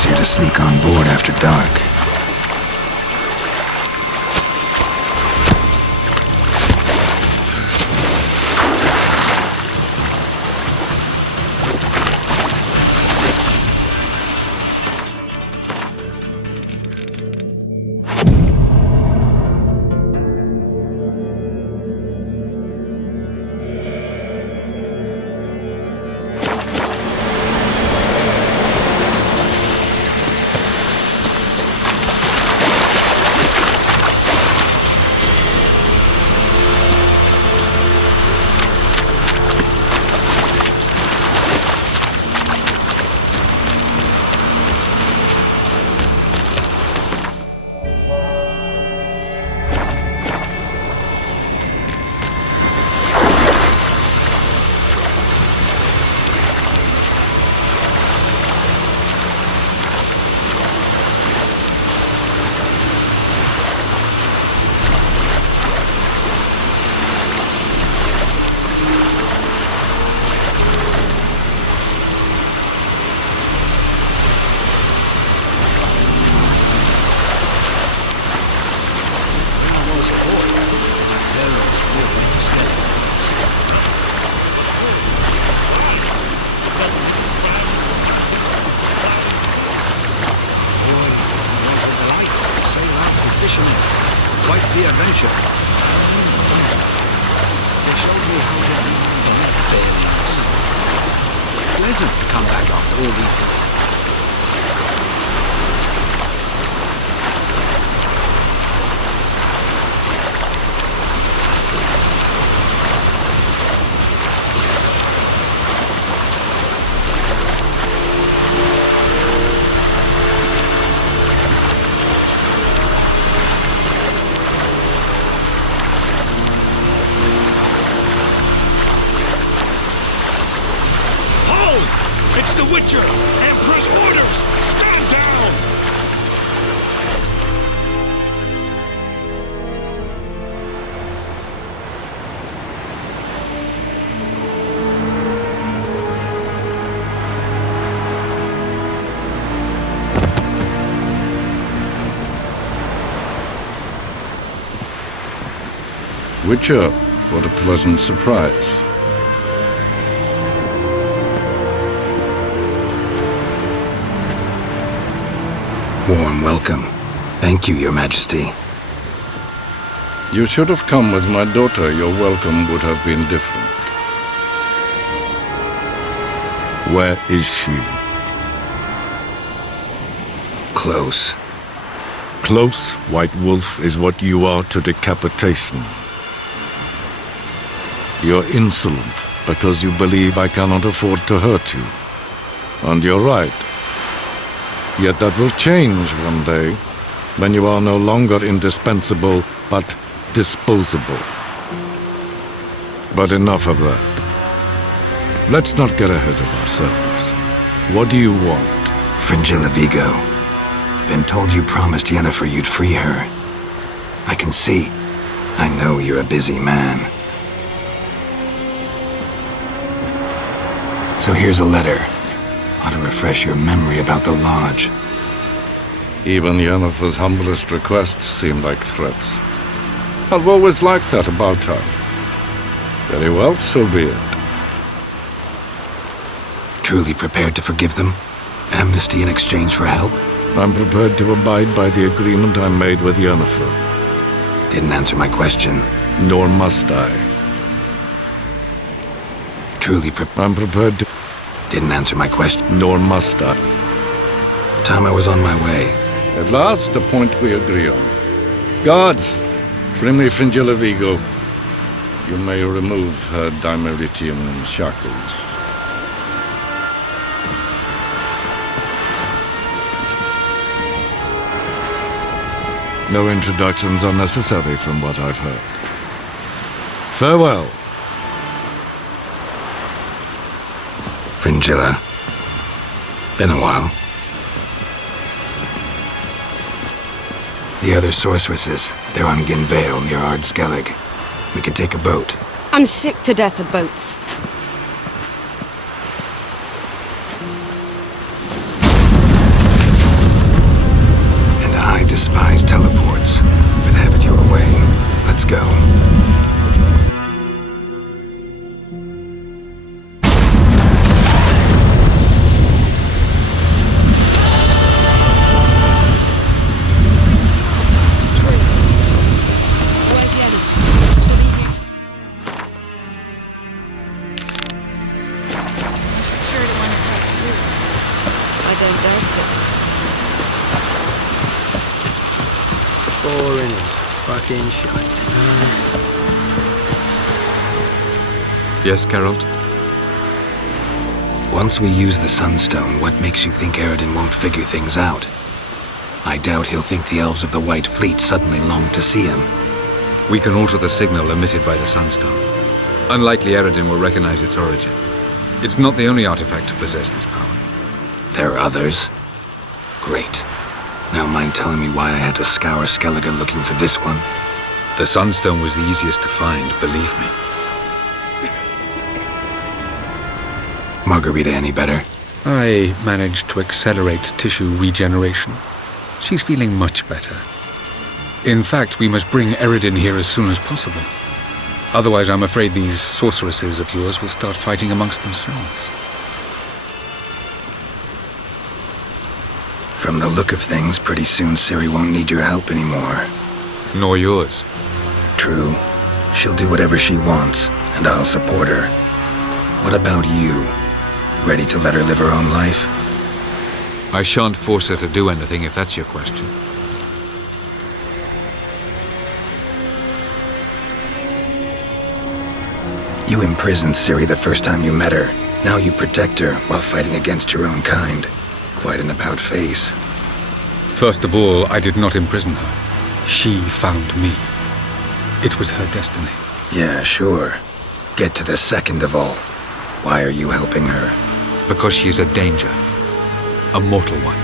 easier to sneak on board after dark. Quite the adventure. They showed me how to land bearings. Pleasant to come back after all these years. It's the Witcher! Emperor's orders! Stand down! Witcher, what a pleasant surprise. Warm welcome. Thank you, Your Majesty. You should have come with my daughter. Your welcome would have been different. Where is she? Close. Close, White Wolf, is what you are to decapitation. You're insolent because you believe I cannot afford to hurt you. And you're right. Yet that will change one day, when you are no longer indispensable, but disposable. But enough of that. Let's not get ahead of ourselves. What do you want? Fringilla Vigo. Been told you promised Yennefer you'd free her. I can see. I know you're a busy man. So here's a letter. Ought to refresh your memory about the Lodge. Even Yennefer's humblest requests seem like threats. I've always liked that about her. Very well, so be it. Truly prepared to forgive them? Amnesty in exchange for help? I'm prepared to abide by the agreement I made with Yennefer. Didn't answer my question. Nor must I. I'm prepared to... Didn't answer my question. Nor must I. Time I was on my way. At last, a point we agree on. Guards, bring me Fringilla Vigo. You may remove her Dimeritian shackles. No introductions are necessary from what I've heard. Farewell. Fringilla. Been a while. The other sorceresses, they're on Ginvale near Ard Skellig. We could take a boat. I'm sick to death of boats. despise teleports, but have it your way. Let's go. Boring as fucking shite. Yes, Geralt? Once we use the Sunstone, what makes you think Eredin won't figure things out? I doubt he'll think the Elves of the White Fleet suddenly long to see him. We can alter the signal emitted by the Sunstone. Unlikely Eredin will recognize its origin. It's not the only artifact to possess this power. There are others? Great. Now mind telling me why I had to scour Skellige looking for this one? The Sunstone was the easiest to find, believe me. Margarita any better? I managed to accelerate tissue regeneration. She's feeling much better. In fact, we must bring Eredin here as soon as possible. Otherwise, I'm afraid these sorceresses of yours will start fighting amongst themselves. From the look of things, pretty soon Ciri won't need your help anymore. Nor yours. True. She'll do whatever she wants, and I'll support her. What about you? Ready to let her live her own life? I shan't force her to do anything if that's your question. You imprisoned Ciri the first time you met her. Now you protect her while fighting against your own kind. Quite an about-face. First of all, I did not imprison her. She found me. It was her destiny. Yeah, sure. Get to the second of all. Why are you helping her? Because she is a danger. A mortal one.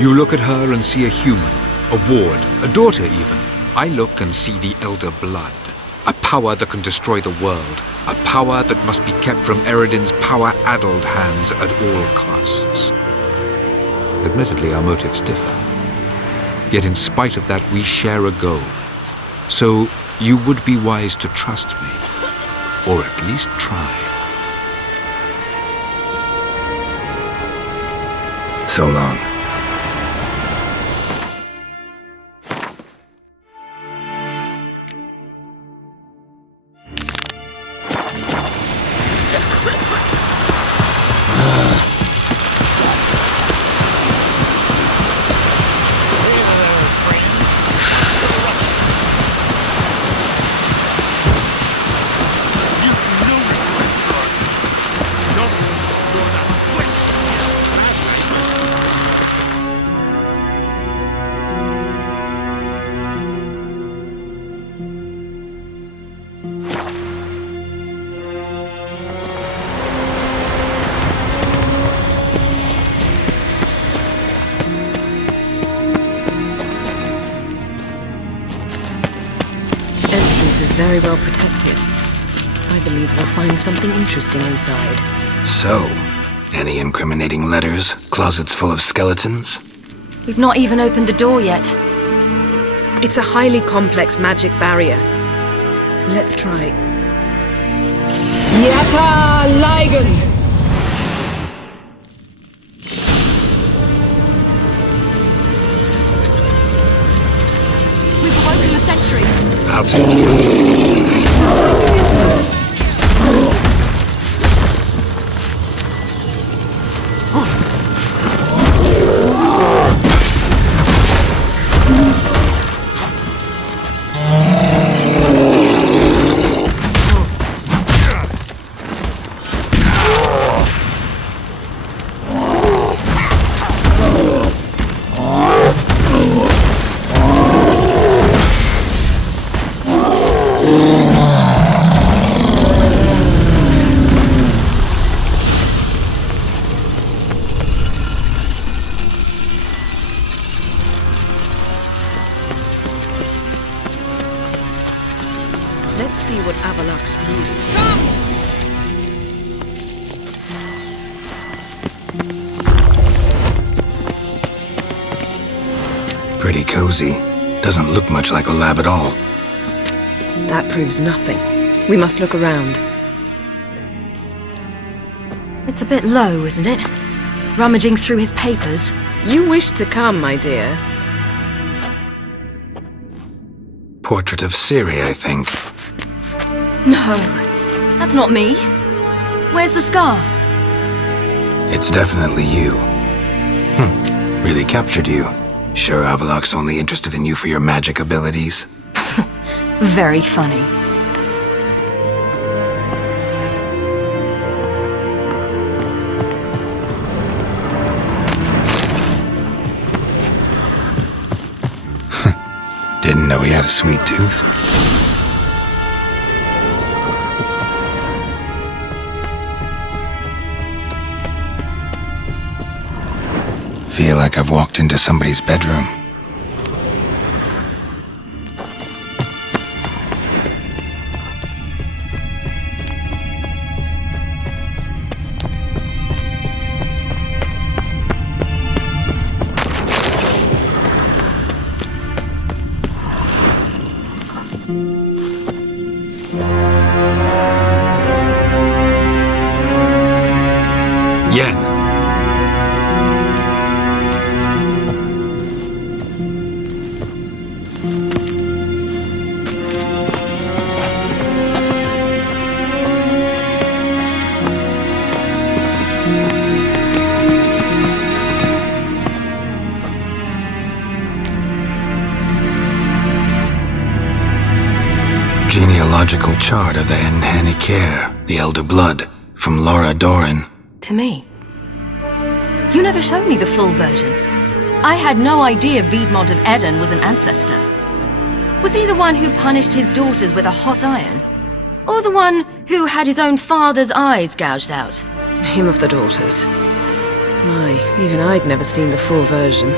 You look at her and see a human, a ward, a daughter even. I look and see the Elder Blood. A power that can destroy the world. A power that must be kept from Eredin's power-addled hands at all costs. Admittedly, our motives differ. Yet in spite of that, we share a goal. So, you would be wise to trust me. Or at least try. So long. Is very well protected. I believe we'll find something interesting inside. So, any incriminating letters? Closets full of skeletons? We've not even opened the door yet. It's a highly complex magic barrier. Let's try. Yata Ligen! We've awoken a sentry. I'll take you. Pretty cozy. Doesn't look much like a lab at all. That proves nothing. We must look around. It's a bit low, isn't it? Rummaging through his papers. You wish to come, my dear. Portrait of Ciri, I think. No, that's not me. Where's the scar? It's definitely you. Really captured you. Sure Avallac'h's only interested in you for your magic abilities? Very funny. Didn't know he had a sweet tooth. Feel like I've walked into somebody's bedroom. Yen. Genealogical chart of the Enhanikir, the Elder Blood, from Laura Doran. To me. You never showed me the full version. I had no idea Viedmont of Eden was an ancestor. Was he the one who punished his daughters with a hot iron? Or the one who had his own father's eyes gouged out? Him of the daughters. My, even I'd never seen the full version.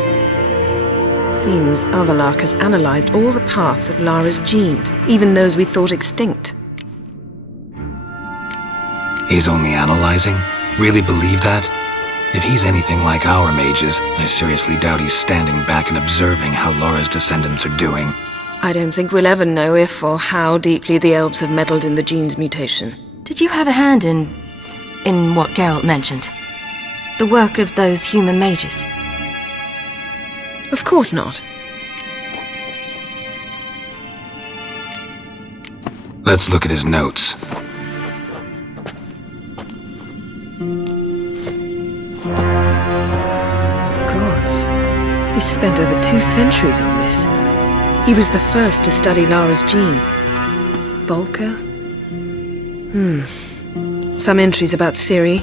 Seems Avallac'h has analyzed all the parts of Lara's gene, even those we thought extinct. He's only analyzing? Really believe that? If he's anything like our mages, I seriously doubt he's standing back and observing how Laura's descendants are doing. I don't think we'll ever know if or how deeply the elves have meddled in the gene's mutation. Did you have a hand in what Geralt mentioned? The work of those human mages? Of course not. Let's look at his notes. Gods, he spent over 2 centuries on this. He was the first to study Lara's gene. Volker? Some entries about Ciri,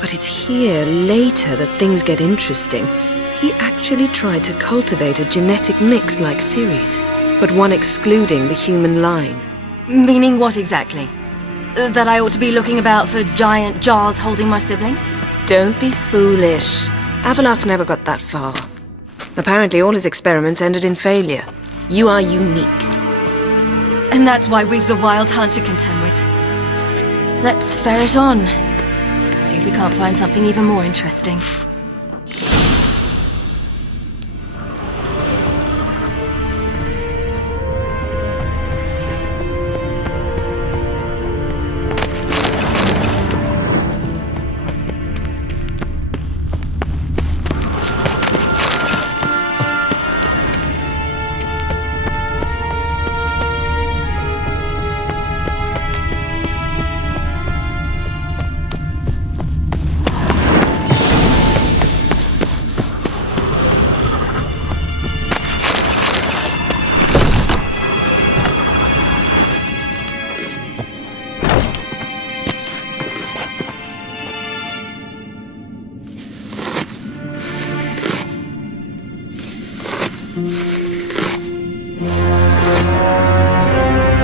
but it's here, later, that things get interesting. He actually tried to cultivate a genetic mix like Ciri's, but one excluding the human line. Meaning what exactly? That I ought to be looking about for giant jars holding my siblings? Don't be foolish. Avallac'h never got that far. Apparently all his experiments ended in failure. You are unique. And that's why we've the Wild Hunt to contend with. Let's ferret on. See if we can't find something even more interesting.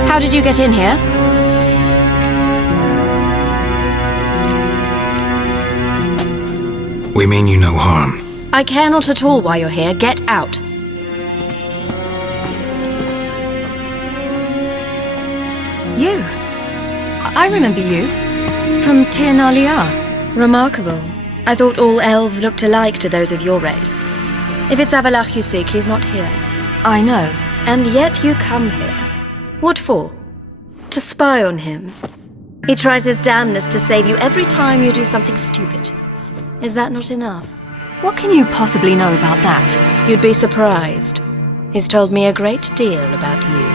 How did you get in here? We mean you no harm. I care not at all why you're here. Get out. You? I remember you. From Tir na Liar. Remarkable. I thought all elves looked alike to those of your race. If it's Avallac'h you seek, he's not here. I know. And yet you come here. What for? To spy on him. He tries his damnedest to save you every time you do something stupid. Is that not enough? What can you possibly know about that? You'd be surprised. He's told me a great deal about you.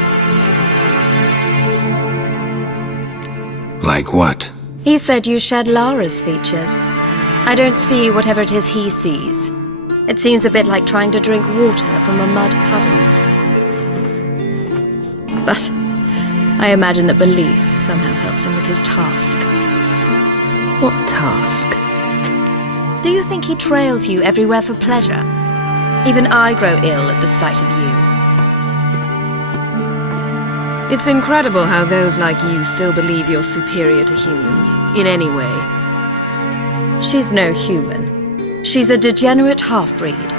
Like what? He said you shared Lara's features. I don't see whatever it is he sees. It seems a bit like trying to drink water from a mud puddle. But I imagine that belief somehow helps him with his task. What task? Do you think he trails you everywhere for pleasure? Even I grow ill at the sight of you. It's incredible how those like you still believe you're superior to humans, in any way. She's no human. She's a degenerate half-breed.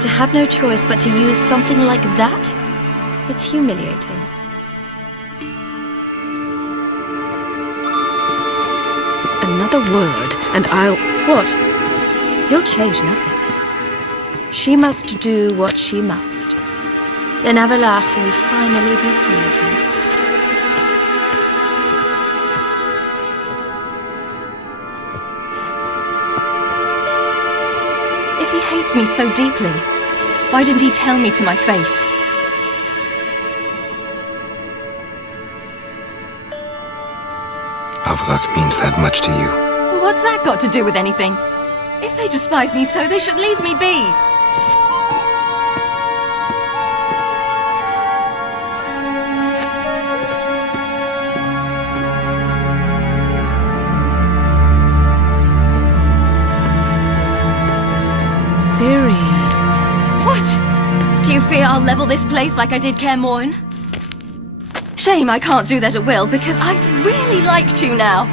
To have no choice but to use something like that? It's humiliating. Another word, and I'll... What? You'll change nothing. She must do what she must. Then Avalach will finally be free of him. If he hates me so deeply, why didn't he tell me to my face? Avlak means that much to you. What's that got to do with anything? If they despise me so, they should leave me be. Ciri. What? Do you fear I'll level this place like I did Kaer Morhen? Shame I can't do that at will, because I'd really like to now.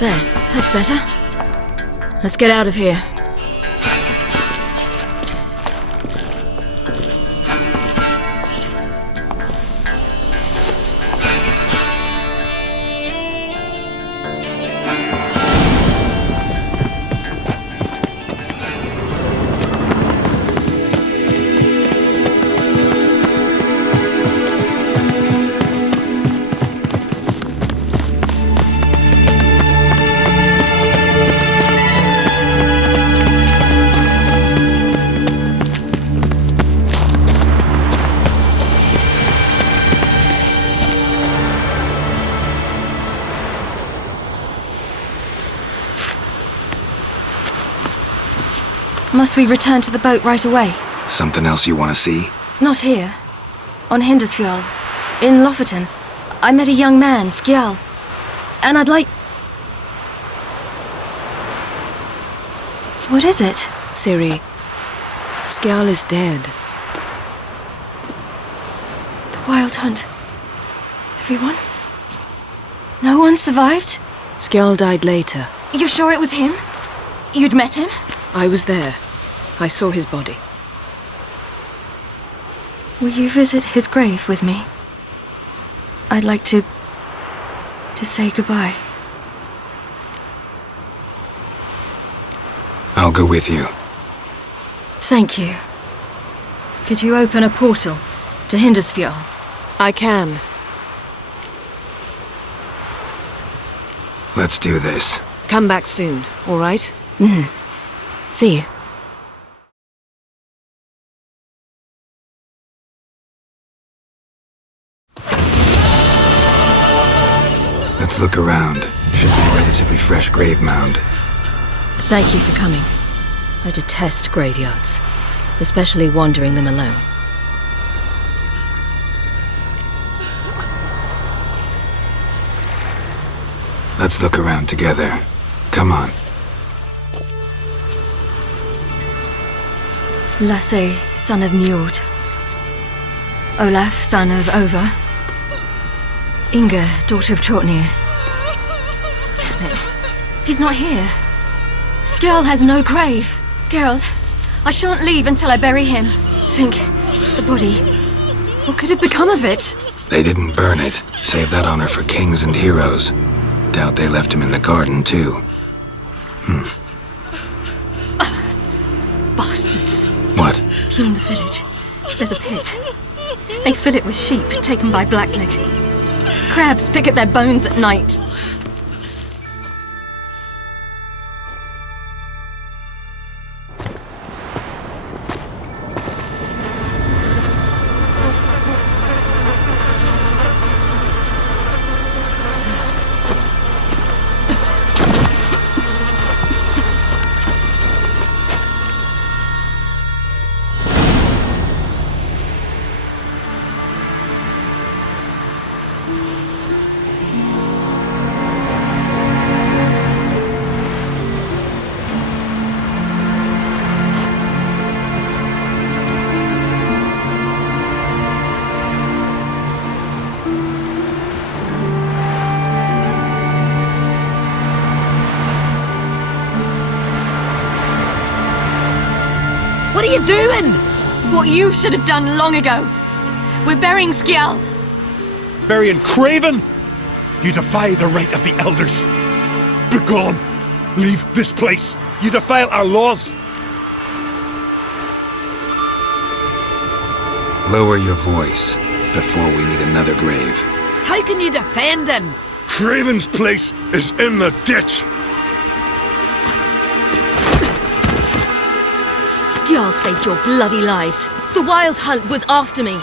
There, that's better. Let's get out of here. Must we return to the boat right away? Something else you want to see? Not here. On Hindersfjall. In Lofoten, I met a young man, Skjal. And I'd like... What is it? Ciri, Skjal is dead. The Wild Hunt. Everyone? No one survived? Skjal died later. You sure it was him? You'd met him? I was there. I saw his body. Will you visit his grave with me? I'd like to say goodbye. I'll go with you. Thank you. Could you open a portal to Hindersfjall? I can. Let's do this. Come back soon, all right? See you. Let's look around. Should be a relatively fresh grave mound. Thank you for coming. I detest graveyards, especially wandering them alone. Let's look around together. Come on. Lasse, son of Njord. Olaf, son of Ova. Inga, daughter of Trotnir. Damn it. He's not here. Skjal has no grave. Geralt, I shan't leave until I bury him. Think, the body. What could have become of it? They didn't burn it. Save that honor for kings and heroes. Doubt they left him in the garden, too. Bastards. What? Beyond the village, there's a pit. They fill it with sheep taken by Blackleg. Crabs pick at their bones at night. What are you doing? What you should have done long ago. We're burying Skjal. Burying Craven? You defy the right of the elders. Begone! Leave this place. You defile our laws. Lower your voice before we need another grave. How can you defend him? Craven's place is in the ditch. Skjal saved your bloody lives. The Wild Hunt was after me.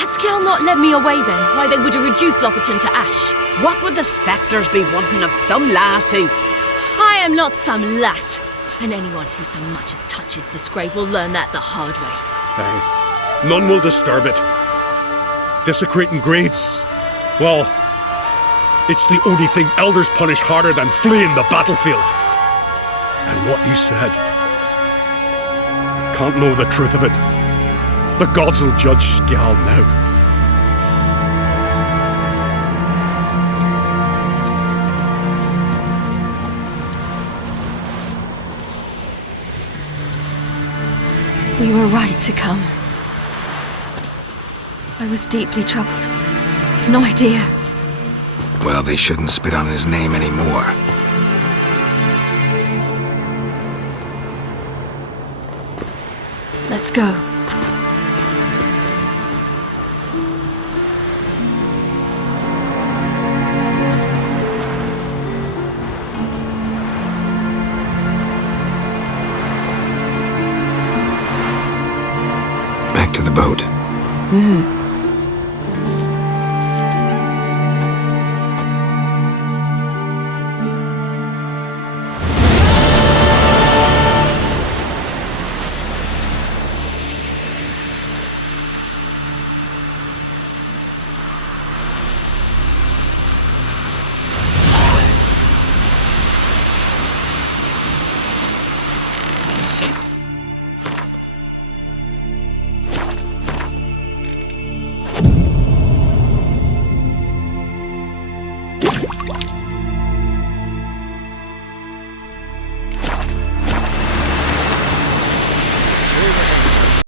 Had Skjal not led me away then, why they would have reduced Lofoten to ash. What would the spectres be wanting of some lass who... I am not some lass. And anyone who so much as touches this grave will learn that the hard way. Aye. None will disturb it. Desecrating graves. Well, it's the only thing elders punish harder than fleeing the battlefield. And what you said. Can't know the truth of it. The gods will judge Skjal now. We were right to come. I was deeply troubled. You've no idea. Well, they shouldn't spit on his name anymore. Let's go. Back to the boat. shape